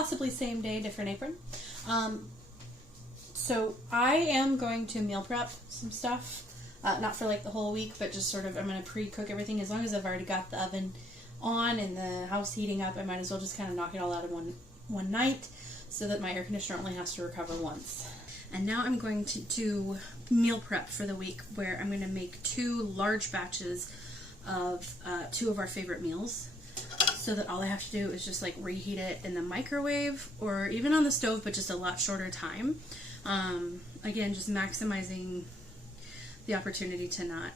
possibly same day, different apron. So I am going to meal prep some stuff, not for like the whole week, but just sort of I'm going to pre-cook everything. As long as I've already got the oven on and the house heating up, I might as well just kind of knock it all out in one night so that my air conditioner only has to recover once. And now I'm going to do meal prep for the week, where I'm going to make 2 large batches of 2 of our favorite meals, so that all I have to do is just like reheat it in the microwave or even on the stove, but just a lot shorter time. Again, just maximizing the opportunity to not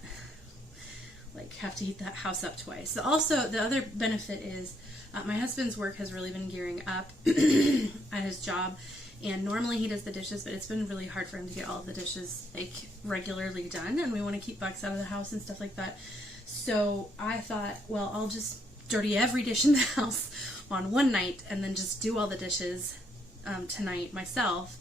like have to heat that house up twice. Also, the other benefit is my husband's work has really been gearing up at his job. And normally he does the dishes, but it's been really hard for him to get all of the dishes like regularly done, and we want to keep bugs out of the house and stuff like that. So I thought, well, I'll just dirty every dish in the house on one night and then just do all the dishes tonight myself.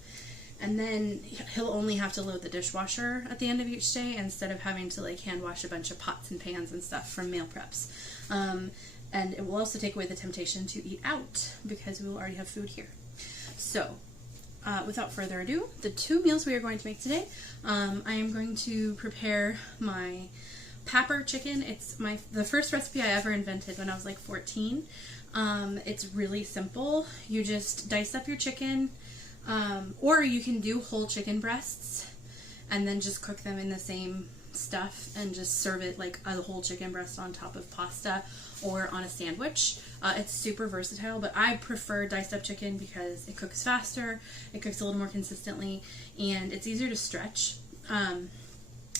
And then he'll only have to load the dishwasher at the end of each day instead of having to like hand wash a bunch of pots and pans and stuff from meal preps. And it will also take away the temptation to eat out because we will already have food here. So without further ado, the 2 meals we are going to make today, I am going to prepare my Papper chicken. It's the first recipe I ever invented when I was like 14. It's really simple. You just dice up your chicken, or you can do whole chicken breasts and then just cook them in the same stuff and just serve it like a whole chicken breast on top of pasta or on a sandwich. It's super versatile, but I prefer diced up chicken because it cooks faster, it cooks a little more consistently, and it's easier to stretch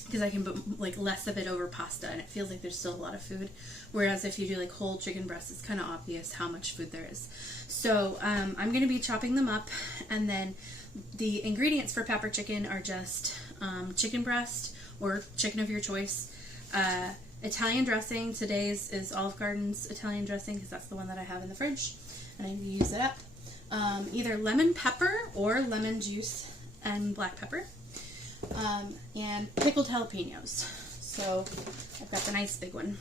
because I can put like less of it over pasta and it feels like there's still a lot of food. Whereas if you do like whole chicken breasts, it's kind of obvious how much food there is. So I'm going to be chopping them up, and then the ingredients for Papper chicken are just chicken breast or chicken of your choice, Italian dressing. Today's is Olive Garden's Italian dressing because that's the one that I have in the fridge, and I need to use it up. Either lemon pepper or lemon juice and black pepper, and pickled jalapenos. So I've got the nice big one.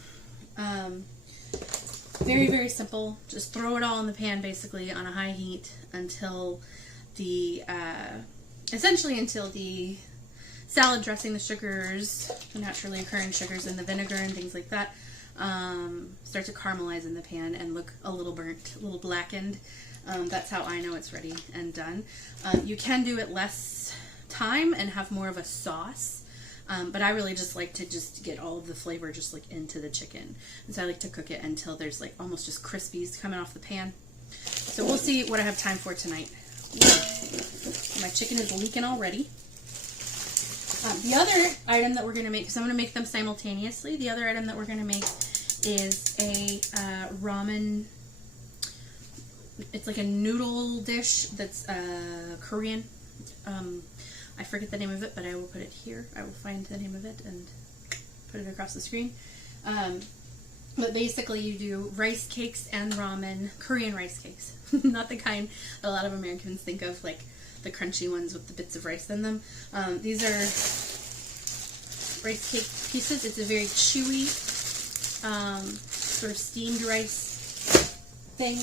Very, very simple. Just throw it all in the pan basically on a high heat until the, essentially until the salad dressing, the sugars, the naturally occurring sugars and the vinegar and things like that, start to caramelize in the pan and look a little burnt, a little blackened. That's how I know it's ready and done. You can do it less time and have more of a sauce, but I really just like to just get all of the flavor just like into the chicken. And so I like to cook it until there's like almost just crispies coming off the pan. So we'll see what I have time for tonight. My chicken is leaking already. The other item that we're going to make, because I'm going to make them simultaneously, the other item that we're going to make is a ramen. It's like a noodle dish that's Korean. I forget the name of it, but I will put it here. I will find the name of it and put it across the screen. But basically you do rice cakes and ramen, Korean rice cakes. Not the kind that a lot of Americans think of, like the crunchy ones with the bits of rice in them. These are rice cake pieces. It's a very chewy, sort of steamed rice thing.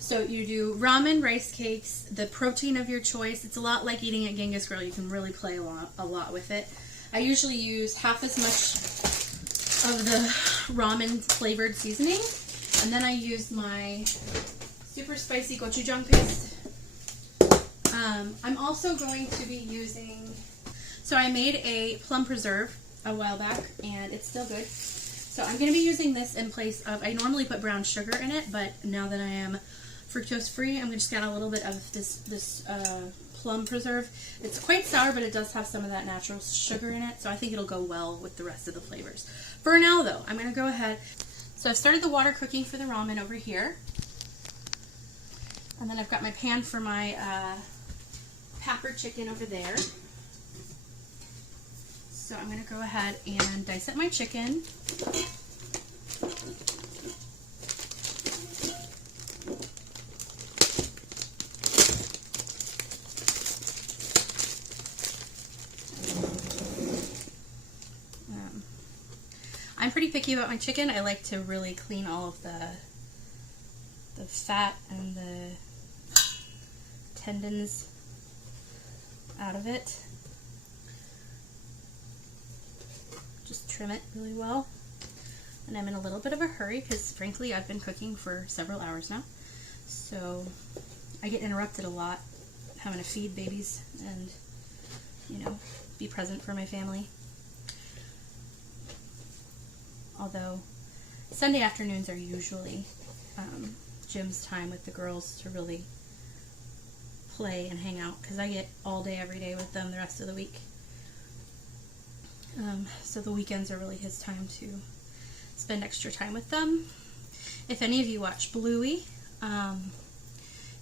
So you do ramen, rice cakes, the protein of your choice. It's a lot like eating at Genghis Grill. You can really play a lot with it. I usually use half as much of the ramen flavored seasoning, and then I use my super spicy gochujang paste. I'm also going to be using, so I made a plum preserve a while back and it's still good. So I'm going to be using this in place of, I normally put brown sugar in it, but now that I am fructose free, I'm just got a little bit of this plum preserve. It's quite sour, but it does have some of that natural sugar in it, so I think it'll go well with the rest of the flavors. For now though, I'm going to go ahead. So I've started the water cooking for the ramen over here. And then I've got my pan for my Papper chicken over there. So I'm going to go ahead and dice up my chicken. I'm pretty picky about my chicken. I like to really clean all of the fat and the tendons out of it. Just trim it really well. And I'm in a little bit of a hurry because frankly I've been cooking for several hours now. So I get interrupted a lot having to feed babies and, you know, be present for my family. Although Sunday afternoons are usually Jim's time with the girls to really play and hang out because I get all day every day with them the rest of the week. So the weekends are really his time to spend extra time with them. If any of you watch Bluey,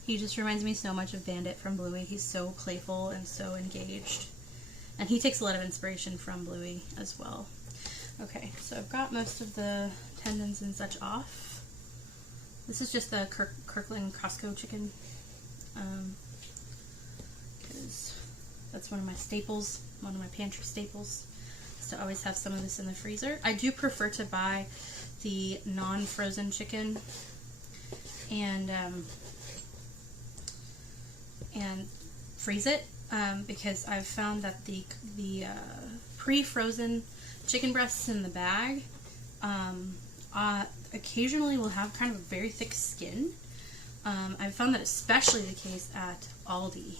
he just reminds me so much of Bandit from Bluey. He's so playful and so engaged. And he takes a lot of inspiration from Bluey as well. Okay, so I've got most of the tendons and such off. This is just the Kirkland Costco chicken. Because that's one of my staples, one of my pantry staples. So I always have some of this in the freezer. I do prefer to buy the non-frozen chicken and freeze it because I've found that the pre-frozen chicken breasts in the bag occasionally will have kind of a very thick skin. I've found that especially the case at Aldi.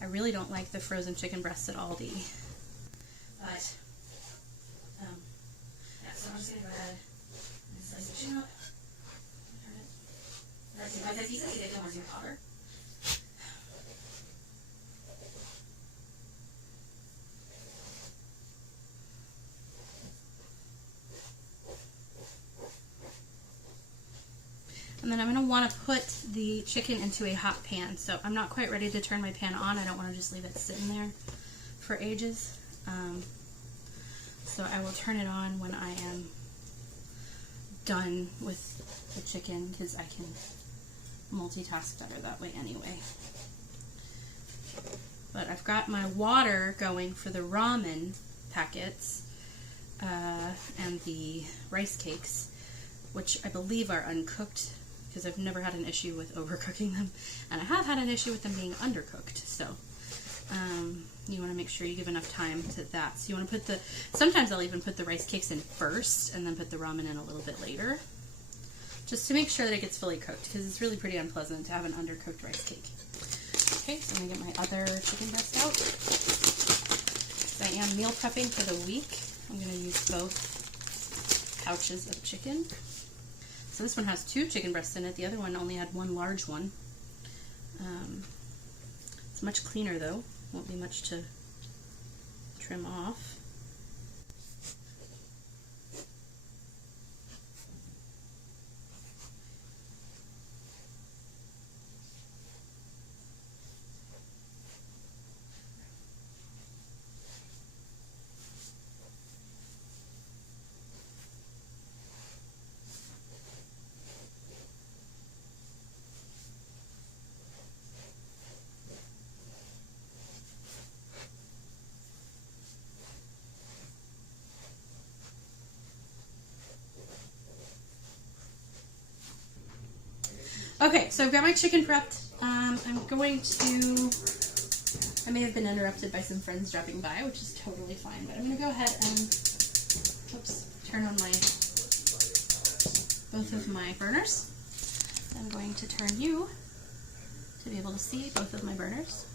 I really don't like the frozen chicken breasts at Aldi. But, yeah, so I'm just going to go ahead and slice the chicken up. Turn it. Let's see, because he says he did more to powder. And then I'm going to want to put the chicken into a hot pan. So I'm not quite ready to turn my pan on. I don't want to just leave it sitting there for ages. So I will turn it on when I am done with the chicken because I can multitask better that way anyway. But I've got my water going for the ramen packets and the rice cakes, which I believe are uncooked because I've never had an issue with overcooking them, and I have had an issue with them being undercooked. So you want to make sure you give enough time to that. So you want to put sometimes I'll even put the rice cakes in first and then put the ramen in a little bit later, just to make sure that it gets fully cooked, because it's really pretty unpleasant to have an undercooked rice cake. Okay, so I'm going to get my other chicken breast out. So I am meal prepping for the week. I'm going to use both pouches of chicken. So this one has 2 chicken breasts in it. The other one only had 1 large one. It's much cleaner though. Won't be much to trim off. Okay, so I've got my chicken prepped. I may have been interrupted by some friends dropping by, which is totally fine, but I'm going to go ahead and, turn on both of my burners. I'm going to turn you to be able to see both of my burners.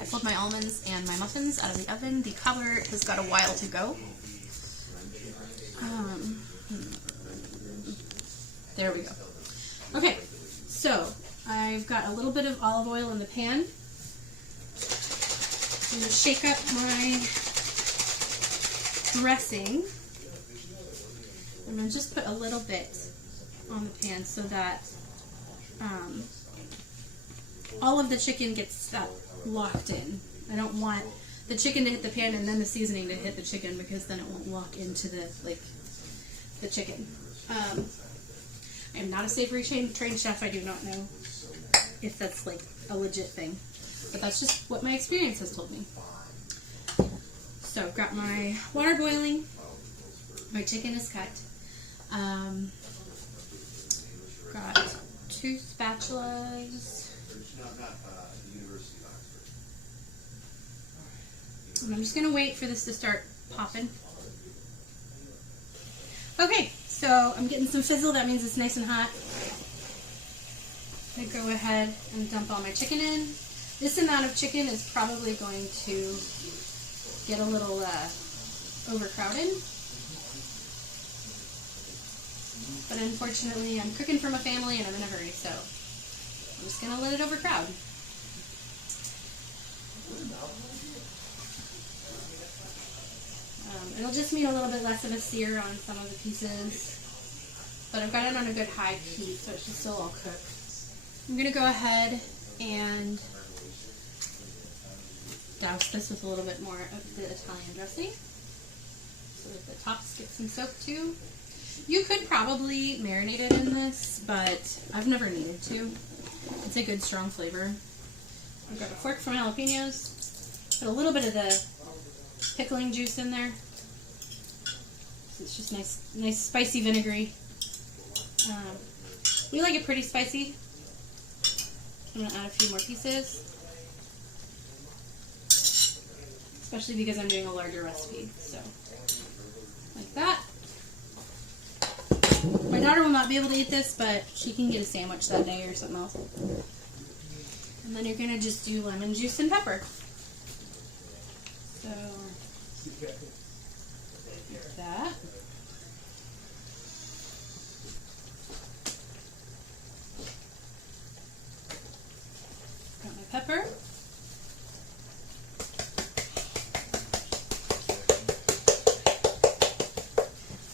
I pulled my almonds and my muffins out of the oven. The cobbler has got a while to go. There we go. Okay, so I've got a little bit of olive oil in the pan. I'm going to shake up my dressing. I'm going to just put a little bit on the pan so that all of the chicken gets locked in. I don't want the chicken to hit the pan and then the seasoning to hit the chicken, because then it won't lock into the chicken. I am not a savory trained chef. I do not know if that's like a legit thing, but that's just what my experience has told me. So I've got my water boiling, my chicken is cut, got 2 spatulas, the University of Oxford. And I'm just gonna wait for this to start popping. Okay, so I'm getting some fizzle. That means it's nice and hot. I go ahead and dump all my chicken in. This amount of chicken is probably going to get a little overcrowded. But unfortunately, I'm cooking from a family and I'm in a hurry, so I'm just going to let it overcrowd. It'll just mean a little bit less of a sear on some of the pieces. But I've got it on a good high heat, so it should still all cook. I'm going to go ahead and douse this with a little bit more of the Italian dressing so that the tops get some soak too. You could probably marinate it in this, but I've never needed to. It's a good strong flavor. I've got a fork for my jalapenos. Put a little bit of the pickling juice in there. So it's just nice spicy vinegary. We like it pretty spicy. I'm going to add a few more pieces. Especially because I'm doing a larger recipe. So, like that. My daughter will not be able to eat this, but she can get a sandwich that day or something else. And then you're going to just do lemon juice and pepper. So, like that. Got my pepper.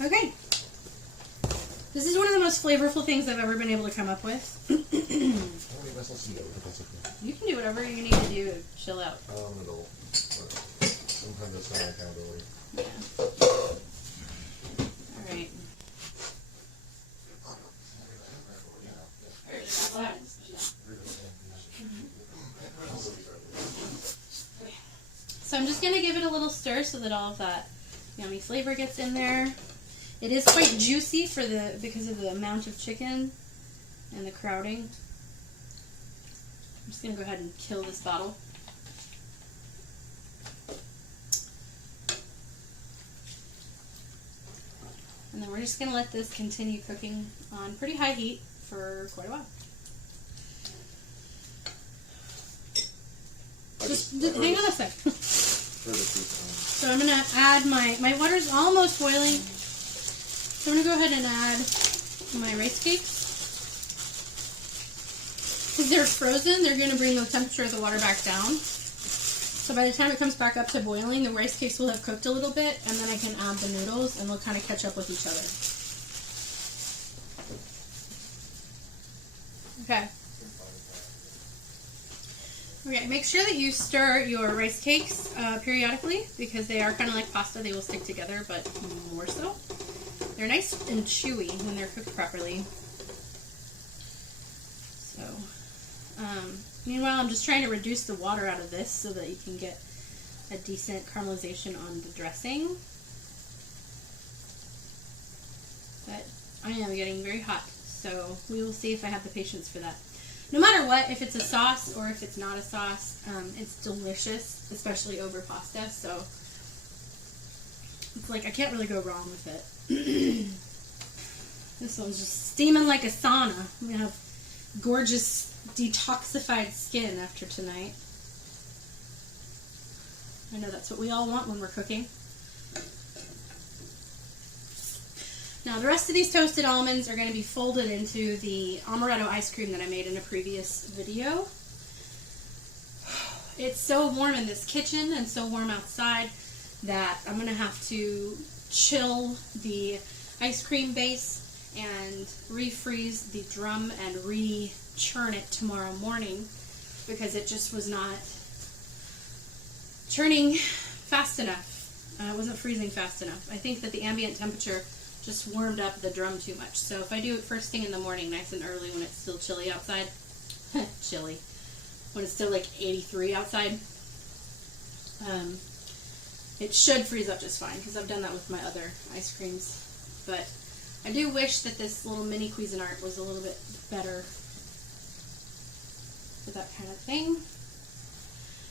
Okay. This is one of the most flavorful things I've ever been able to come up with. You can do whatever you need to do to chill out. I'm an adult. Sometimes that's not accountability. Yeah. Alright. So I'm just going to give it a little stir so that all of that yummy flavor gets in there. It is quite juicy because of the amount of chicken and the crowding. I'm just going to go ahead and kill this bottle. And then we're just going to let this continue cooking on pretty high heat for quite a while. Just hang on a sec. So I'm going to add my water's almost boiling. So I'm going to go ahead and add my rice cakes. Because they're frozen, they're going to bring the temperature of the water back down. So by the time it comes back up to boiling, the rice cakes will have cooked a little bit, and then I can add the noodles, and they'll kind of catch up with each other. Okay. Okay, make sure that you stir your rice cakes periodically, because they are kind of like pasta. They will stick together, but more so. They're nice and chewy when they're cooked properly. So, meanwhile, I'm just trying to reduce the water out of this so that you can get a decent caramelization on the dressing. But I am getting very hot, so we will see if I have the patience for that. No matter what, if it's a sauce or if it's not a sauce, it's delicious, especially over pasta, so it's like I can't really go wrong with it. This one's just steaming like a sauna. I'm going to have gorgeous detoxified skin after tonight. I know that's what we all want when we're cooking. Now the rest of these toasted almonds are going to be folded into the amaretto ice cream that I made in a previous video. It's so warm in this kitchen and so warm outside that I'm going to have to chill the ice cream base and refreeze the drum and re-churn it tomorrow morning because it just was not churning fast enough. It wasn't freezing fast enough. I think that the ambient temperature just warmed up the drum too much. So if I do it first thing in the morning, nice and early when it's still chilly outside, chilly, when it's still like 83 outside, it should freeze up just fine because I've done that with my other ice creams. But I do wish that this little mini Cuisinart was a little bit better for that kind of thing.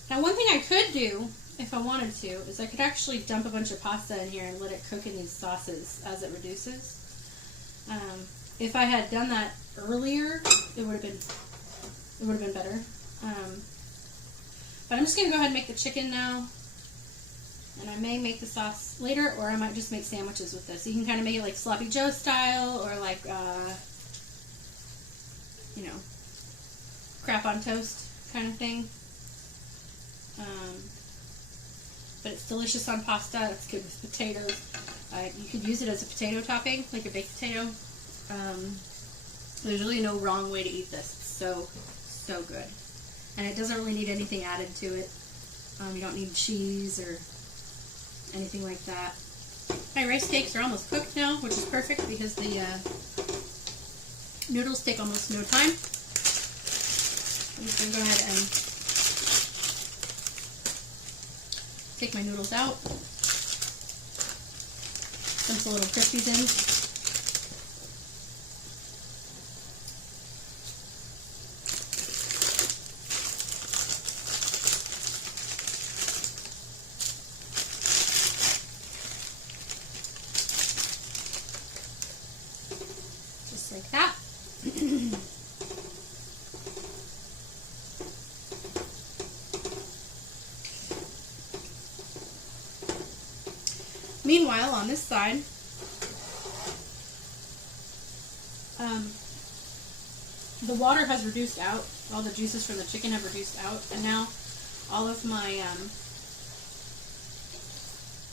Now, one thing I could do, if I wanted to, is I could actually dump a bunch of pasta in here and let it cook in these sauces as it reduces. If I had done that earlier, it would have been better. But I'm just going to go ahead and make the chicken now. And I may make the sauce later, or I might just make sandwiches with this. You can kind of make it like Sloppy Joe style, or like, you know, crap on toast kind of thing. But it's delicious on pasta. It's good with potatoes. You could use it as a potato topping, like a baked potato. There's really no wrong way to eat this. It's so good. And it doesn't really need anything added to it. You don't need cheese or anything like that. My rice cakes are almost cooked now, which is perfect because the noodles take almost no time. I'm just going to go ahead and take my noodles out. Dump the little crispies in. Like that. Meanwhile, on this side, the water has reduced out. All the juices from the chicken have reduced out, and now all of my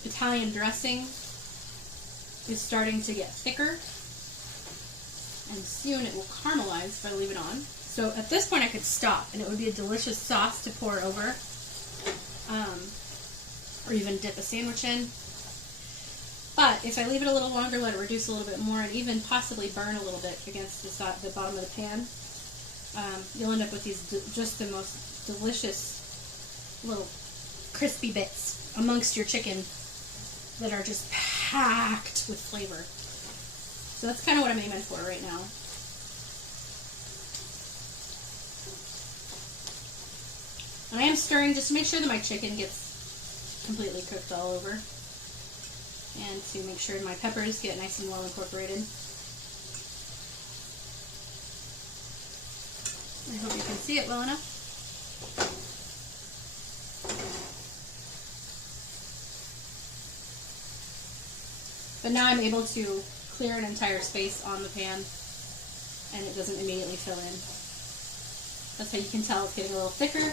Italian dressing is starting to get thicker. And soon it will caramelize if I leave it on. So at this point I could stop, and it would be a delicious sauce to pour over, or even dip a sandwich in. But if I leave it a little longer, let it reduce a little bit more, and even possibly burn a little bit against the bottom of the pan, you'll end up with these just the most delicious little crispy bits amongst your chicken that are just packed with flavor. So that's kind of what I'm aiming for right now. And I am stirring just to make sure that my chicken gets completely cooked all over. And to make sure my peppers get nice and well incorporated. I hope you can see it well enough. But now I'm able to clear an entire space on the pan, and it doesn't immediately fill in. That's how you can tell it's getting a little thicker.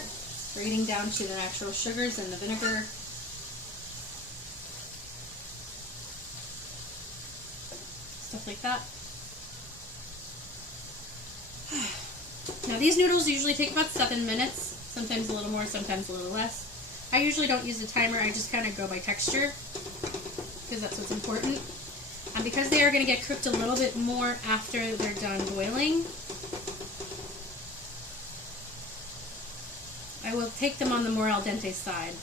We're getting down to the natural sugars and the vinegar. Stuff like that. Now these noodles usually take about 7 minutes, sometimes a little more, sometimes a little less. I usually don't use a timer, I just kind of go by texture, because that's what's important. And because they are going to get cooked a little bit more after they're done boiling, I will take them on the more al dente side.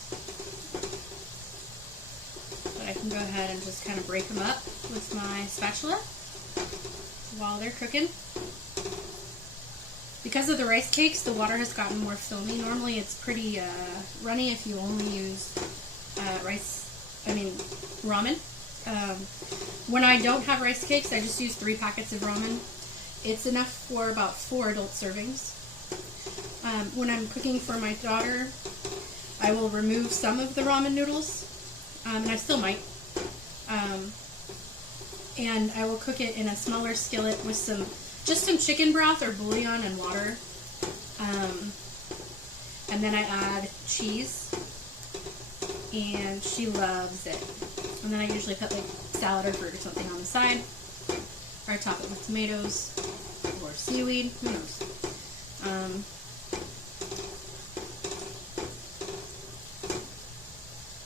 But I can go ahead and just kind of break them up with my spatula while they're cooking. Because of the rice cakes, the water has gotten more filmy. Normally it's pretty runny if you only use ramen. When I don't have rice cakes, I just use 3 packets of ramen. It's enough for about 4 adult servings. When I'm cooking for my daughter, I will remove some of the ramen noodles, and I still might. And I will cook it in a smaller skillet with just some chicken broth or bouillon and water. And then I add cheese, and she loves it. And then I usually put like salad or fruit or something on the side, or I top it with tomatoes or seaweed, who knows.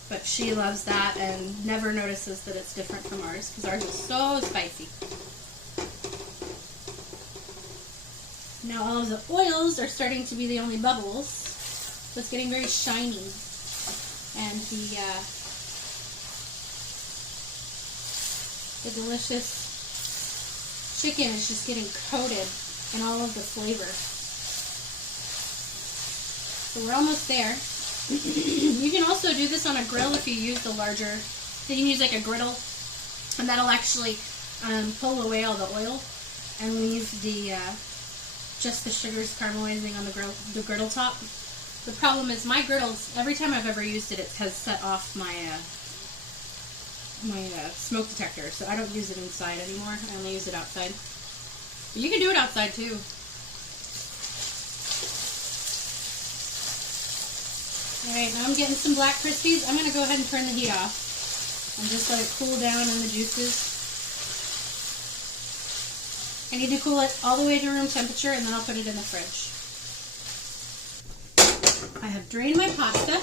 But she loves that and never notices that it's different from ours, because ours is so spicy. Now all of the oils are starting to be the only bubbles, so it's getting very shiny, and the delicious chicken is just getting coated in all of the flavor. So we're almost there. You can also do this on a grill if you use the larger, you can use like a griddle, and that'll actually pull away all the oil and leave the just the sugars caramelizing on the griddle top. The problem is my griddles, every time I've ever used it, it has set off my smoke detector, so I don't use it inside anymore. I only use it outside. But you can do it outside too. Alright, now I'm getting some black Krispies. I'm going to go ahead and turn the heat off and just let it cool down in the juices. I need to cool it all the way to room temperature, and then I'll put it in the fridge. I have drained my pasta.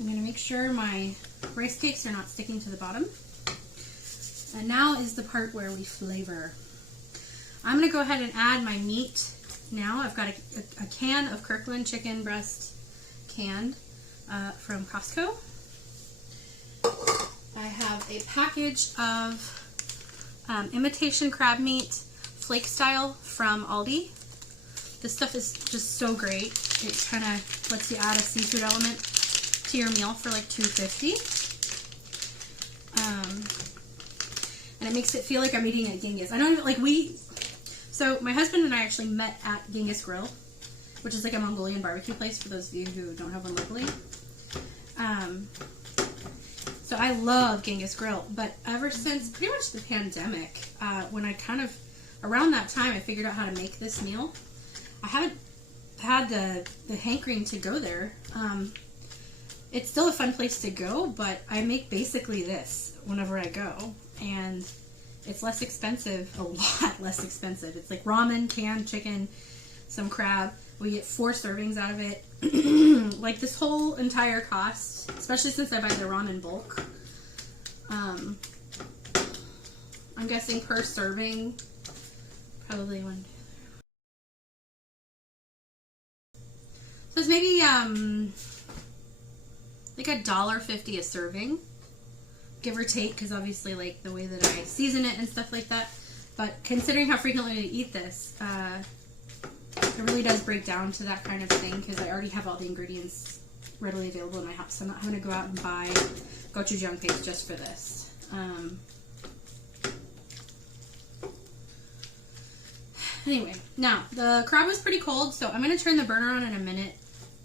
I'm going to make sure my rice cakes are not sticking to the bottom. And now is the part where we flavor. I'm going to go ahead and add my meat now. I've got a can of Kirkland chicken breast canned from Costco. I have a package of imitation crab meat flake style from Aldi. This stuff is just so great. It kind of lets you add a seafood element to your meal for like $2.50. And it makes it feel like I'm eating at Genghis. I don't like so my husband and I actually met at Genghis Grill, which is like a Mongolian barbecue place for those of you who don't have one locally. So I love Genghis Grill, but ever since pretty much the pandemic, when I around that time I figured out how to make this meal, I haven't had the hankering to go there. It's still a fun place to go, but I make basically this whenever I go, and it's less expensive, a lot less expensive. It's like ramen, canned chicken, some crab. We get 4 servings out of it. Like this whole entire cost, especially since I buy the ramen bulk. I'm guessing per serving, probably one. So it's maybe like $1.50 a serving, give or take, because obviously like the way that I season it and stuff like that. But considering how frequently I eat this, it really does break down to that kind of thing, because I already have all the ingredients readily available in my house. So I'm not going to go out and buy gochujang paste just for this. Anyway, now the crab was pretty cold, so I'm going to turn the burner on in a minute,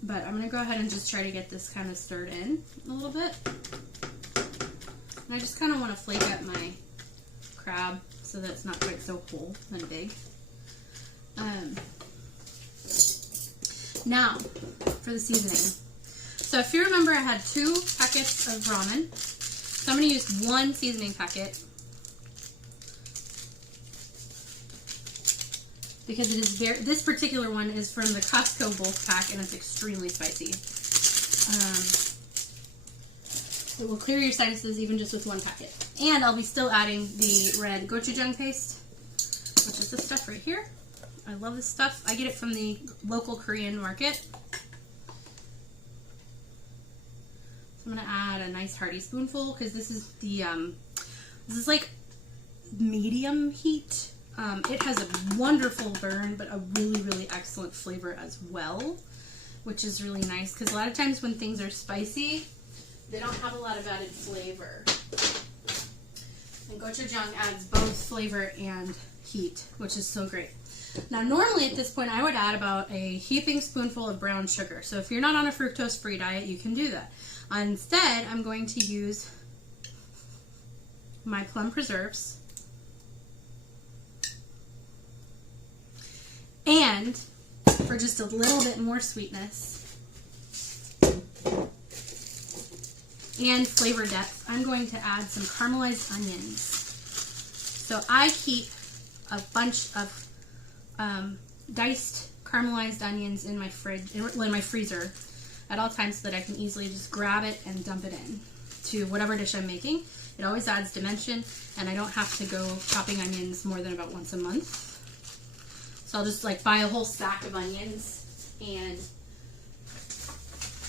but I'm going to go ahead and just try to get this kind of stirred in a little bit. And I just kind of want to flake up my crab so that it's not quite so whole and big. Now, for the seasoning. So if you remember, I had 2 packets of ramen. So I'm going to use 1 seasoning packet, because it is this particular one is from the Costco bulk pack, and it's extremely spicy. It will clear your sinuses even just with 1 packet. And I'll be still adding the red gochujang paste, which is this stuff right here. I love this stuff. I get it from the local Korean market. So I'm going to add a nice hearty spoonful, because this is the this is like medium heat. It has a wonderful burn, but a really, really excellent flavor as well, which is really nice, because a lot of times when things are spicy, they don't have a lot of added flavor. And gochujang adds both flavor and heat, which is so great. Now, normally at this point, I would add about a heaping spoonful of brown sugar. So if you're not on a fructose-free diet, you can do that. Instead, I'm going to use my plum preserves. And for just a little bit more sweetness and flavor depth, I'm going to add some caramelized onions. So I keep a bunch of diced caramelized onions in my freezer at all times, so that I can easily just grab it and dump it in to whatever dish I'm making. It always adds dimension, and I don't have to go chopping onions more than about once a month. So I'll just like buy a whole stack of onions and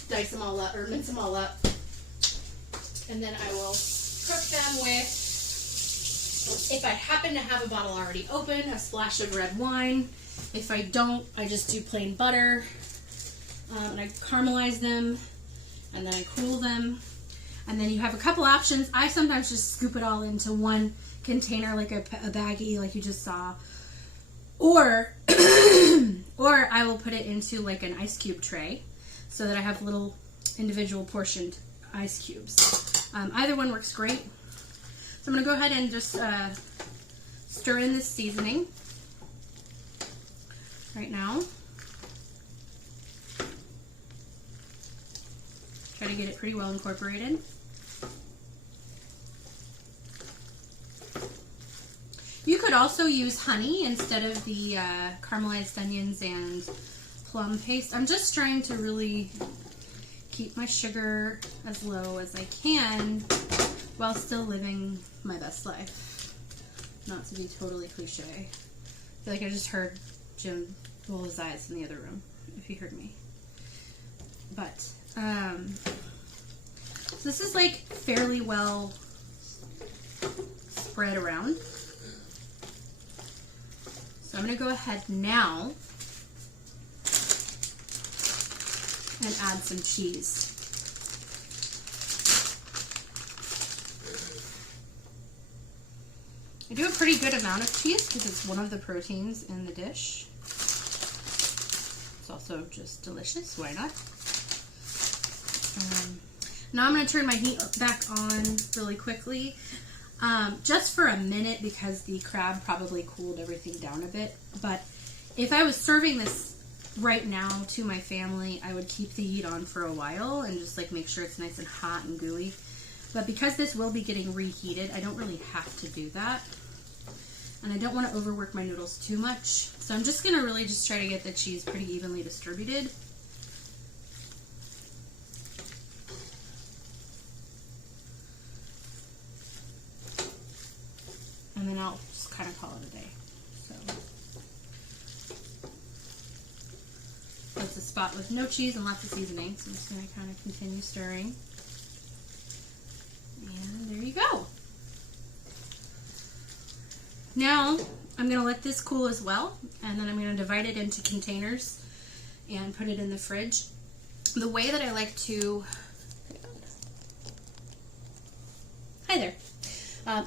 dice them all up, or mince them all up, and then I will cook them with If I happen to have a bottle already open, a splash of red wine. If I don't, I just do plain butter. And I caramelize them, and then I cool them. And then you have a couple options. I sometimes just scoop it all into one container, like a baggie, like you just saw. Or, or I will put it into like an ice cube tray, so that I have little individual portioned ice cubes. Either one works great. So I'm going to go ahead and just stir in this seasoning right now. Try to get it pretty well incorporated. You could also use honey instead of the caramelized onions and plum paste. I'm just trying to really keep my sugar as low as I can while still living my best life. Not to be totally cliche. I feel like I just heard Jim roll his eyes in the other room, if he heard me. But, so this is like fairly well spread around. So I'm going to go ahead now and add some cheese. I do a pretty good amount of cheese because it's one of the proteins in the dish. It's also just delicious. Why not? Now I'm going to turn my heat back on really quickly. Just for a minute because the crab probably cooled everything down a bit. But if I was serving this right now to my family, I would keep the heat on for a while and just like make sure it's nice and hot and gooey. But because this will be getting reheated, I don't really have to do that. And I don't want to overwork my noodles too much. So I'm just going to really just try to get the cheese pretty evenly distributed. And then I'll just kind of call it a day. So that's a spot with no cheese and lots of seasoning. So I'm just going to kind of continue stirring. And there you go. Now I'm going to let this cool as well. And then I'm going to divide it into containers and put it in the fridge. The way that I like to... Hi there.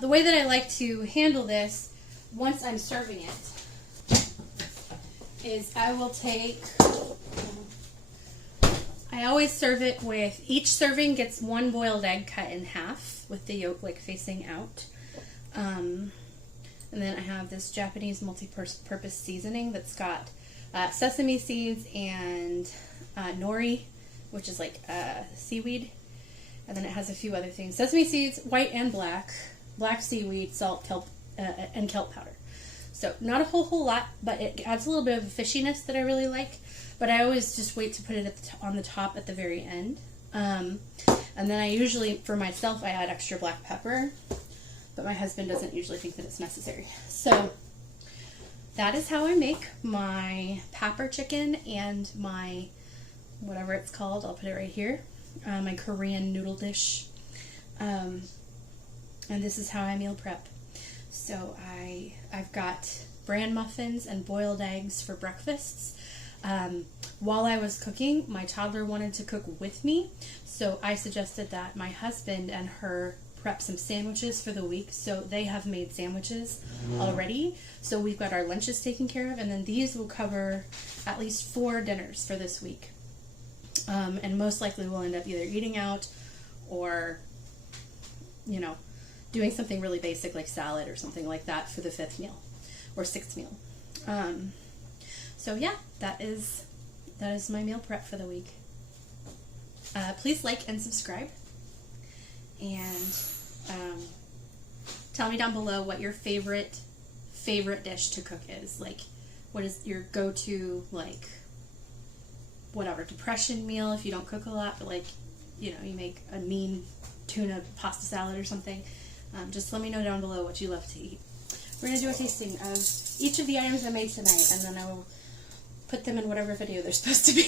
The way that I like to handle this, once I'm serving it, is I will take, I always serve it with, each serving gets one boiled egg cut in half with the yolk like facing out. And then I have this Japanese multi-purpose seasoning that's got sesame seeds and nori, which is like seaweed. And then it has a few other things. Sesame seeds, white and black seaweed, salt, kelp, and kelp powder. So not a whole lot, but it adds a little bit of a fishiness that I really like. But I always just wait to put it on the top at the very end. And then I usually, for myself, I add extra black pepper. But my husband doesn't usually think that it's necessary. So that is how I make my Papper chicken and my, whatever it's called, I'll put it right here, my Korean noodle dish. And this is how I meal prep. So I've got bran muffins and boiled eggs for breakfasts. While I was cooking, my toddler wanted to cook with me, so I suggested that my husband and her prep some sandwiches for the week. So they have made sandwiches already. So we've got our lunches taken care of, and then these will cover at least 4 dinners for this week. And most likely we'll end up either eating out or, you know, doing something really basic like salad or something like that for the 5th meal or 6th meal. So yeah, that is my meal prep for the week. Please like and subscribe, and tell me down below what your favorite dish to cook is. Like, what is your go-to, like, whatever, depression meal if you don't cook a lot, but like, you know, you make a mean tuna pasta salad or something. Just let me know down below what you love to eat. We're going to do a tasting of each of the items I made tonight, and then I will put them in whatever video they're supposed to be.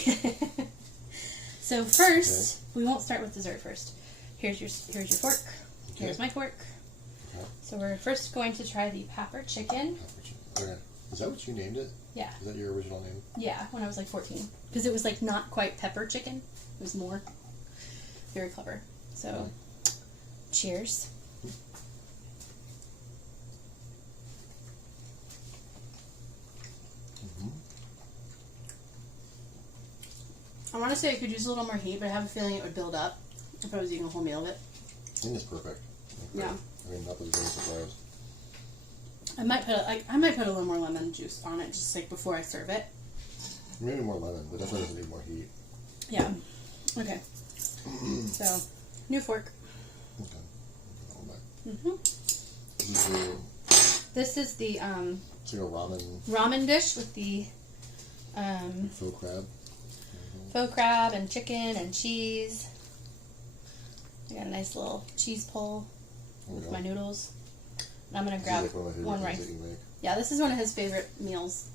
So first, we won't start with dessert first. Here's your fork. Here's my fork. Okay. So we're first going to try the Papper chicken. Okay. Is that what you named it? Yeah. Is that your original name? Yeah, when I was like 14. Because it was like not quite pepper chicken. It was more. Very clever. So, cheers. I want to say I could use a little more heat, but I have a feeling it would build up if I was eating a whole meal of it. I think it's perfect. Yeah. I mean, not that it's any surprise. I might put a little more lemon juice on it, just like before I serve it. Maybe more lemon, but definitely doesn't need more heat. Yeah. Okay. So, new fork. Okay. This is the it's like a ramen dish with the faux crab. faux crab and chicken and cheese. I got a nice little cheese pull with my noodles. And I'm gonna grab one rice. Yeah, this is one of his favorite meals.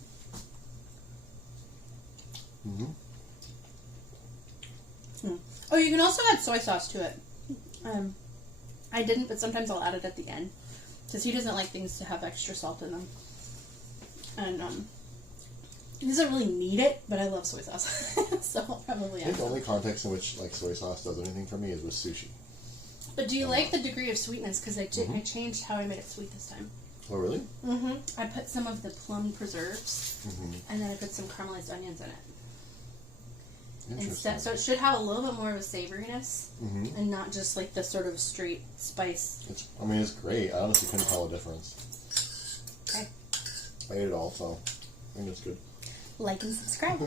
Oh, you can also add soy sauce to it. I didn't, but sometimes I'll add it at the end because he doesn't like things to have extra salt in them. And he doesn't really need it, but I love soy sauce, so I'll probably add. I think the only context in which like soy sauce does anything for me is with sushi. But do you like the degree of sweetness? Because I changed how I made it sweet this time. Oh, really? I put some of the plum preserves, and then I put some caramelized onions in it. Instead, so it should have a little bit more of a savoriness, and not just like the sort of straight spice. I mean, it's great. I honestly couldn't tell a difference. Okay. I ate it all, so I think it's good. Like and subscribe.